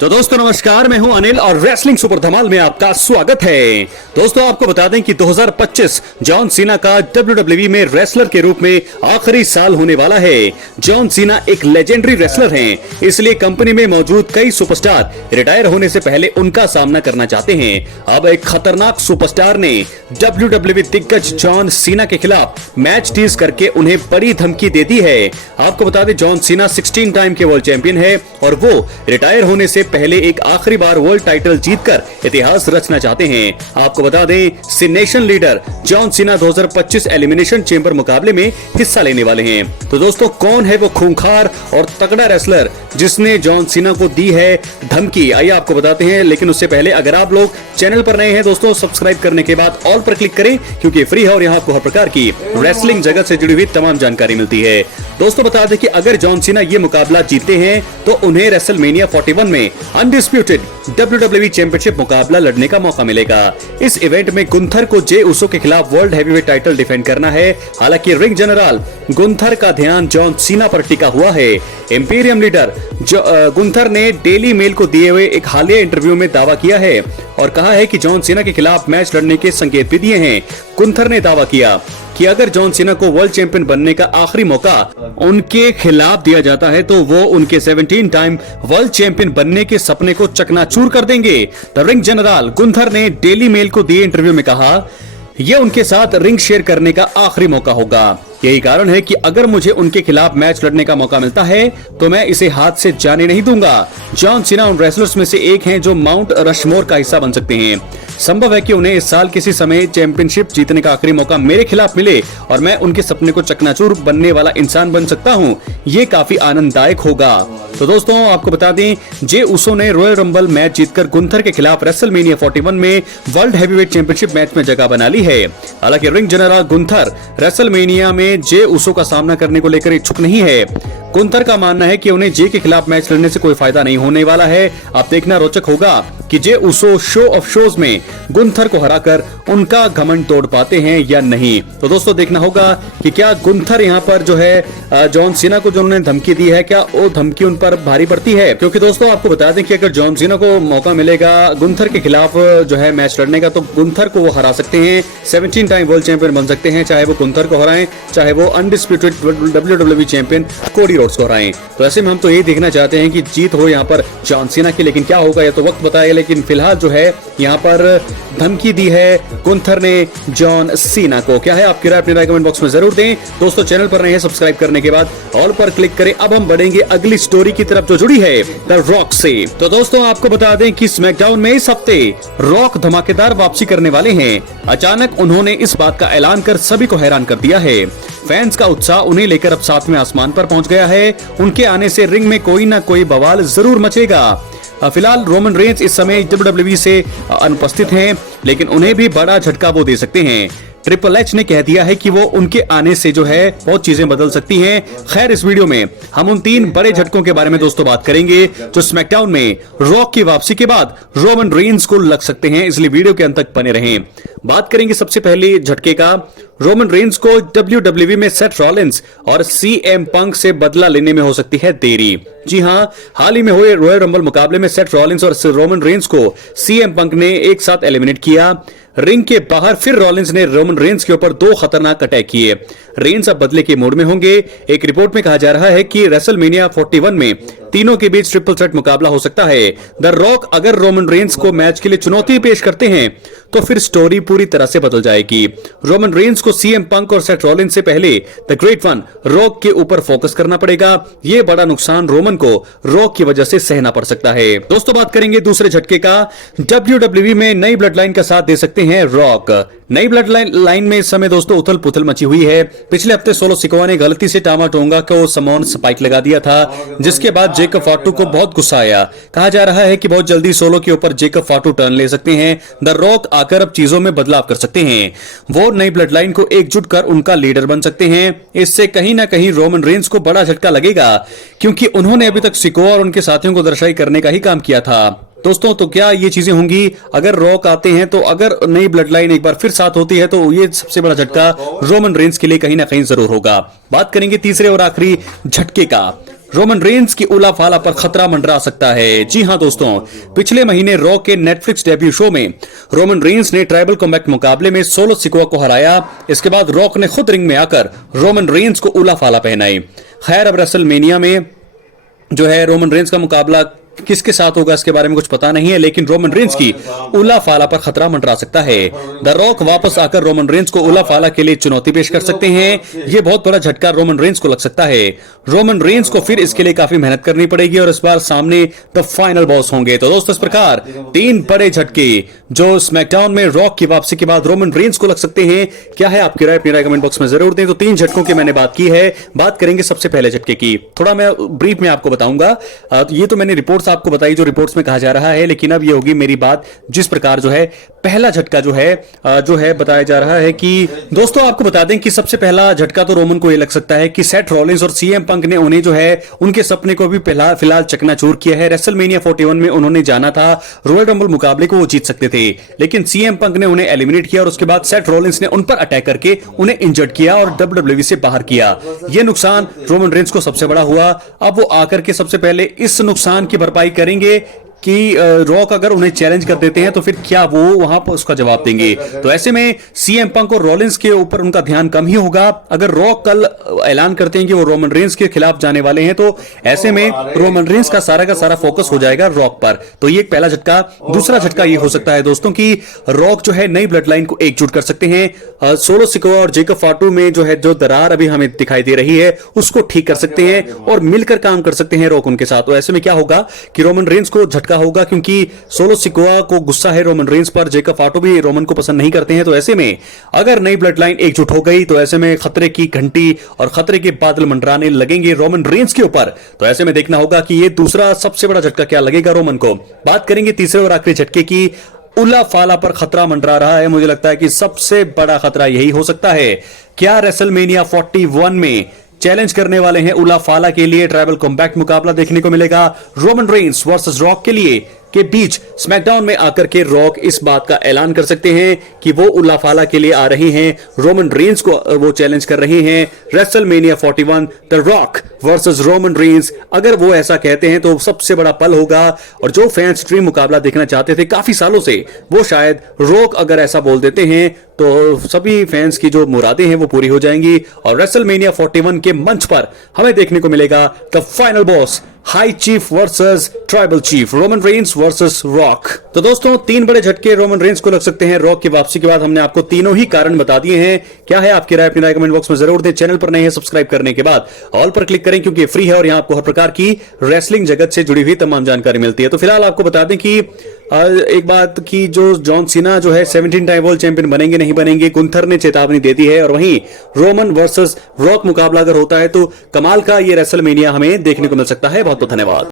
तो दोस्तों नमस्कार, मैं हूं अनिल और रेसलिंग सुपर धमाल में आपका स्वागत है। दोस्तों आपको बता दें कि 2025 जॉन सीना का WWE में रेसलर के रूप में आखिरी साल होने वाला है। जॉन सीना एक लेजेंडरी रेसलर हैं, इसलिए कंपनी में मौजूद कई सुपरस्टार रिटायर होने से पहले उनका सामना करना चाहते हैं। अब एक खतरनाक सुपरस्टार ने WWE दिग्गज जॉन सीना के खिलाफ मैच टीज करके उन्हें बड़ी धमकी दे दी है। आपको बता दें जॉन सीना 16 टाइम के वर्ल्ड चैंपियन है और वो रिटायर होने से पहले एक आखिरी बार वर्ल्ड टाइटल जीतकर इतिहास रचना चाहते हैं। आपको बता दें सी nation leader John Cena 2025 elimination chamber मुकाबले में हिस्सा लेने वाले हैं। तो दोस्तों कौन है वो खूंखार और तगड़ा रेसलर जिसने जॉन सीना को दी है धमकी, आइए आपको बताते हैं। लेकिन उससे पहले अगर आप लोग चैनल पर नए हैं दोस्तों, सब्सक्राइब करने के बाद ऑल पर क्लिक करें क्योंकि फ्री है और यहाँ आपको हर प्रकार की रेसलिंग जगत से जुड़ी हुई तमाम जानकारी मिलती है। दोस्तों बता दें कि अगर जॉन सीना ये मुकाबला जीतते हैं तो उन्हें रेसलमेनिया 41 में अनडिस्प्यूटेड WWE चैंपियनशिप मुकाबला लड़ने का मौका मिलेगा। इस इवेंट में गुंथर को जे उसो के खिलाफ वर्ल्ड हैवीवेट टाइटल डिफेंड करना है। हालांकि रिंग जनरल गुंथर का ध्यान जॉन सीना पर टिका हुआ है। इंपीरियम लीडर गुंथर ने डेली मेल को दिए हुए एक हालिया इंटरव्यू में दावा किया है और कहा है कि जॉन सीना के खिलाफ मैच लड़ने के संकेत भी दिए हैं। गुंथर ने दावा किया कि अगर जॉन सीना को वर्ल्ड चैंपियन बनने का आखिरी मौका उनके खिलाफ दिया जाता है तो वो उनके 17 टाइम वर्ल्ड चैंपियन बनने के सपने को चकनाचूर कर देंगे। द रिंग जनरल गुंथर ने डेली मेल को दिए इंटरव्यू में कहा, यह उनके साथ रिंग शेयर करने का आखिरी मौका होगा। यही कारण है कि अगर मुझे उनके खिलाफ मैच लड़ने का मौका मिलता है तो मैं इसे हाथ से जाने नहीं दूंगा। जॉन सीना उन रेसलर्स में से एक हैं जो माउंट रशमोर का हिस्सा बन सकते हैं। संभव है कि उन्हें इस साल किसी समय चैंपियनशिप जीतने का आखिरी मौका मेरे खिलाफ मिले और मैं उनके सपने को चकनाचूर बनने वाला इंसान बन सकता हूं। ये काफी आनंददायक होगा। तो दोस्तों आपको बता दें जे उसो ने रॉयल रंबल मैच जीतकर गुंथर के खिलाफ रेसलमेनिया 41 में वर्ल्ड हैवीवेट चैंपियनशिप मैच में जगह बना ली है। हालांकि रिंग जनरल गुंथर रेसलमेनिया में जे उसो का सामना करने को लेकर इच्छुक नहीं है। गुंथर का मानना है कि उन्हें जे के खिलाफ मैच लड़ने से कोई फायदा नहीं होने वाला है। अब देखना रोचक होगा कि जे उसो शो ऑफ शोज में गुंथर को हराकर उनका घमंड तोड़ पाते हैं या नहीं। तो दोस्तों देखना होगा कि क्या गुंथर यहाँ पर जो है जॉन सीना को जो उन्होंने धमकी दी है क्या वो धमकी उन पर भारी पड़ती है। क्योंकि दोस्तों आपको बता दें कि अगर जॉन सीना को मौका मिलेगा गुंथर के खिलाफ जो है मैच लड़ने का तो गुंथर को वो हरा सकते हैं, 17 टाइम वर्ल्ड चैंपियन बन सकते हैं, चाहे वो गुंथर को हराएं चाहे वो undisputed WWE champion Cody Rhodes को हराएं। तो ऐसे में हम तो यही देखना चाहते हैं कि जीत हो यहाँ पर जॉन सीना की, लेकिन क्या होगा ये तो वक्त बताएगा। लेकिन फिलहाल जो है यहाँ पर धमकी दी है गुंथर ने जॉन सीना को। क्या है आपकी राय, अपनी राय कमेंट बॉक्स में जरूर दें। दोस्तों चैनल पर नए हैं, सब्सक्राइब करने के बाद ऑल पर क्लिक करें। अब हम बढ़ेंगे अगली स्टोरी की तरफ जो जुड़ी है द रॉक से। तो दोस्तों आपको बता दें कि स्मैकडाउन में इस हफ्ते रॉक धमाकेदार वापसी करने वाले हैं। अचानक उन्होंने इस बात का ऐलान कर सभी को हैरान कर दिया है। फैंस का उत्साह उन्हें लेकर अब 7वें आसमान पर पहुंच गया है। उनके आने से रिंग में कोई ना कोई बवाल जरूर मचेगा। फिलहाल रोमन रेंज इस समय WWE से अनुपस्थित हैं, लेकिन उन्हें भी बड़ा झटका वो दे सकते हैं। ट्रिपल एच ने कह दिया है कि वो उनके आने से जो है बहुत चीजें बदल सकती हैं। खैर इस वीडियो में हम उन 3 बड़े झटकों के बारे में दोस्तों बात करेंगे जो स्मैकडाउन में रॉक की वापसी के बाद रोमन रेंज को लग सकते हैं, इसलिए वीडियो के अंत तक बने रहें। बात करेंगे सबसे पहले झटके का। रोमन रेंज को WWE में सेथ रॉलिंस और CM पंक से बदला लेने में हो सकती है देरी। जी हां, हाल ही में हुए रॉयल रंबल मुकाबले में सेथ रॉलिंस और रोमन रेंज को CM पंक ने एक साथ एलिमिनेट किया। रिंग के बाहर फिर रॉलिंस ने रोमन रेंज के ऊपर 2 खतरनाक अटैक किए। रेंज अब बदले के मूड में होंगे। एक रिपोर्ट में कहा जा रहा है कि रेसलमेनिया 41 में तीनों के बीच ट्रिपल थ्रेट मुकाबला हो सकता है। द रॉक अगर रोमन रेंज को मैच के लिए चुनौती पेश करते हैं तो फिर स्टोरी पूरी तरह से बदल जाएगी। रोमन रेंज को CM पंक और सेथ रॉलिंस से पहले द ग्रेट वन रॉक के ऊपर फोकस करना पड़ेगा। ये बड़ा नुकसान रोमन को रॉक की वजह से सहना पड़ सकता है। दोस्तों बात करेंगे दूसरे झटके का। WWE में नई ब्लड लाइन का साथ दे सकते हैं रॉक। नई ब्लड लाइन में इस समय दोस्तों उथल पुथल मची हुई है। पिछले हफ्ते सोलो सिकोआ ने गलती से टामा टोंगा को समोन स्पाइक लगा दिया था, जिसके बाद जेकब फाटू को बहुत गुस्सा आया। कहा जा रहा है कि बहुत जल्दी सोलो के ऊपर जेकब फाटू टर्न ले सकते हैं। द रॉक आकर अब चीजों में बदलाव कर सकते हैं। वो नई ब्लड लाइन को एकजुट कर उनका लीडर बन सकते हैं। इससे कहीं ना कहीं रोमन रेंज को बड़ा झटका लगेगा क्योंकि उन्होंने अभी तक सिकोआ और उनके साथियों को दर्शाई करने का ही काम किया था। दोस्तों तो क्या ये चीजें होंगी अगर रॉक आते हैं, तो अगर नई ब्लड लाइन एक बार फिर साथ होती है तो ये सबसे बड़ा झटका रोमन रेंज के लिए कहीं ना कहीं जरूर होगा। बात करेंगे तीसरे और आखिरी झटके का। रोमन रेंस की उला फाला पर खतरा मंडरा सकता है। जी हां दोस्तों, पिछले महीने रॉ के नेटफ्लिक्स डेब्यू शो में रोमन रेंस ने ट्राइबल कॉम्बैट मुकाबले में सोलो सिकोआ को हराया। इसके बाद रॉक ने खुद रिंग में आकर रोमन रेंस को उला फाला पहनाई। खैर, अब रेसलमेनिया में जो है रोमन रेंस का मुकाबला किसके साथ होगा इसके बारे में कुछ पता नहीं है, लेकिन रोमन रेंस की उला फाला पर खतरा मंडरा सकता है। द रॉक वापस आकर रोमन रेंस को उला फाला के लिए चुनौती पेश कर सकते हैं। यह बहुत बड़ा झटका रोमन रेंस को लग सकता है। रोमन रेंस को फिर इसके लिए काफी मेहनत करनी पड़ेगी और इस बार सामने द फाइनल बॉस होंगे। तो दोस्तों, इस प्रकार 3 बड़े झटके जो स्मैकडाउन में रॉक की वापसी के बाद रोमन रेंस को लग सकते हैं। क्या है आपकी राय? अपनी राय कमेंट बॉक्स में जरूर दें। तो 3 झटकों की मैंने बात की है। बात करेंगे सबसे पहले झटके की। थोड़ा मैं ब्रीफ में आपको बताऊंगा। ये तो मैंने रिपोर्ट्स आपको बताई जो रिपोर्ट्स में कहा जा रहा है, लेकिन अब ये होगी मेरी बात जिस प्रकार जो है पहला झटका जो है बताया जा रहा है कि दोस्तों आपको बता दें कि सबसे पहला झटका तो रोमन को ये लग सकता है कि सेथ रॉलिंस और सीएम पंक ने उन्हें जो है उनके सपने को भी फिलहाल चकनाचूर किया है। रेसलमेनिया 41 में उन्होंने जाना था, रॉयल रंबल मुकाबले को वो जीत सकते थे, लेकिन सीएम पंक ने उन्हें एलिमिनेट किया और उसके बाद सेथ रॉलिंस ने उन पर अटैक करके उन्हें इंजर्ड किया और WWE से बाहर किया। यह नुकसान रोमन रेंस को सबसे बड़ा हुआ। अब वो आकर के सबसे पहले इस नुकसान की भरपाई करेंगे कि रॉक अगर उन्हें चैलेंज कर देते हैं तो फिर क्या वो वहां पर उसका जवाब देंगे। तो ऐसे में सीएम पंक और रॉलिंस के ऊपर उनका ध्यान कम ही होगा। अगर रॉक कल ऐलान करते हैं कि वो रोमन रेंस के खिलाफ जाने वाले हैं तो ऐसे में रोमन रेंस का सारा फोकस हो जाएगा रॉक पर। तो ये एक पहला झटका। दूसरा झटका ये हो सकता है दोस्तों कि रॉक जो है नई ब्लड लाइन को एकजुट कर सकते हैं। सोलो सिकोआ और जेकब फाटू में जो दरार अभी हमें दिखाई दे रही है उसको ठीक कर सकते हैं और मिलकर काम कर सकते हैं रॉक उनके साथ। तो ऐसे में क्या होगा कि रोमन रेंस को झटका होगा, क्योंकि सोलो सिकोआ को गुस्सा है रोमन रेंस पर, जेकब फाटो भी रोमन को पसंद नहीं करते हैं। तो ऐसे में अगर नई ब्लड लाइन एकजुट हो गई तो ऐसे में खतरे की घंटी और खतरे के बादल मंडराने लगेंगे रोमन रेंस के ऊपर। तो ऐसे में देखना होगा कि ये दूसरा सबसे बड़ा झटका क्या लगेगा रोमन को। बात करेंगे तीसरे और आखिरी झटके की। उला फाला पर खतरा मंडरा रहा है। मुझे लगता है कि सबसे बड़ा खतरा यही हो सकता है। क्या रेसलमेनिया 41 में चैलेंज करने वाले हैं उला फाला के लिए ट्राइबल कॉम्बैट मुकाबला देखने को मिलेगा रोमन रेंस वर्सेस रॉक के बीच। स्मैकडाउन में आकर के रॉक इस बात का ऐलान कर सकते हैं कि वो उला फाला के लिए आ रहे हैं, रोमन रेंस को वो चैलेंज कर रहे हैं। WrestleMania 41 the rock versus Roman Reigns, अगर वो ऐसा कहते हैं तो सबसे बड़ा पल होगा और जो फैंस ड्रीम मुकाबला देखना चाहते थे काफी सालों से, वो शायद रॉक अगर ऐसा बोल देते हैं तो सभी फैंस की जो मुरादें हैं वो पूरी हो जाएंगी और रेसलमेनिया 41 के मंच पर हमें देखने को मिलेगा the final boss high chief versus tribal chief, Roman Reigns versus rock. तो दोस्तों 3 बड़े झटके रोमन रेंस को लग सकते हैं रॉक की वापसी के बाद। हमने आपको तीनों ही कारण बता दिए हैं। क्या है आपकी राय? अपनी राय कमेंट बॉक्स में जरूर दें। चैनल पर नए हैं सब्सक्राइब करने के बाद ऑल पर क्लिक करें क्योंकि फ्री है और यहां आपको हर प्रकार की रेसलिंग जगत से जुड़ी हुई तमाम जानकारी मिलती है। तो फिलहाल आपको बता दें कि एक बात की जो जॉन सीना जो है 17 टाइम वर्ल्ड चैंपियन बनेंगे नहीं बनेंगे, गुंथर ने चेतावनी दे दी है। और वहीं रोमन वर्सेस रॉक मुकाबला अगर होता है तो कमाल का ये रेसलमेनिया हमें देखने को मिल सकता है। बहुत बहुत धन्यवाद।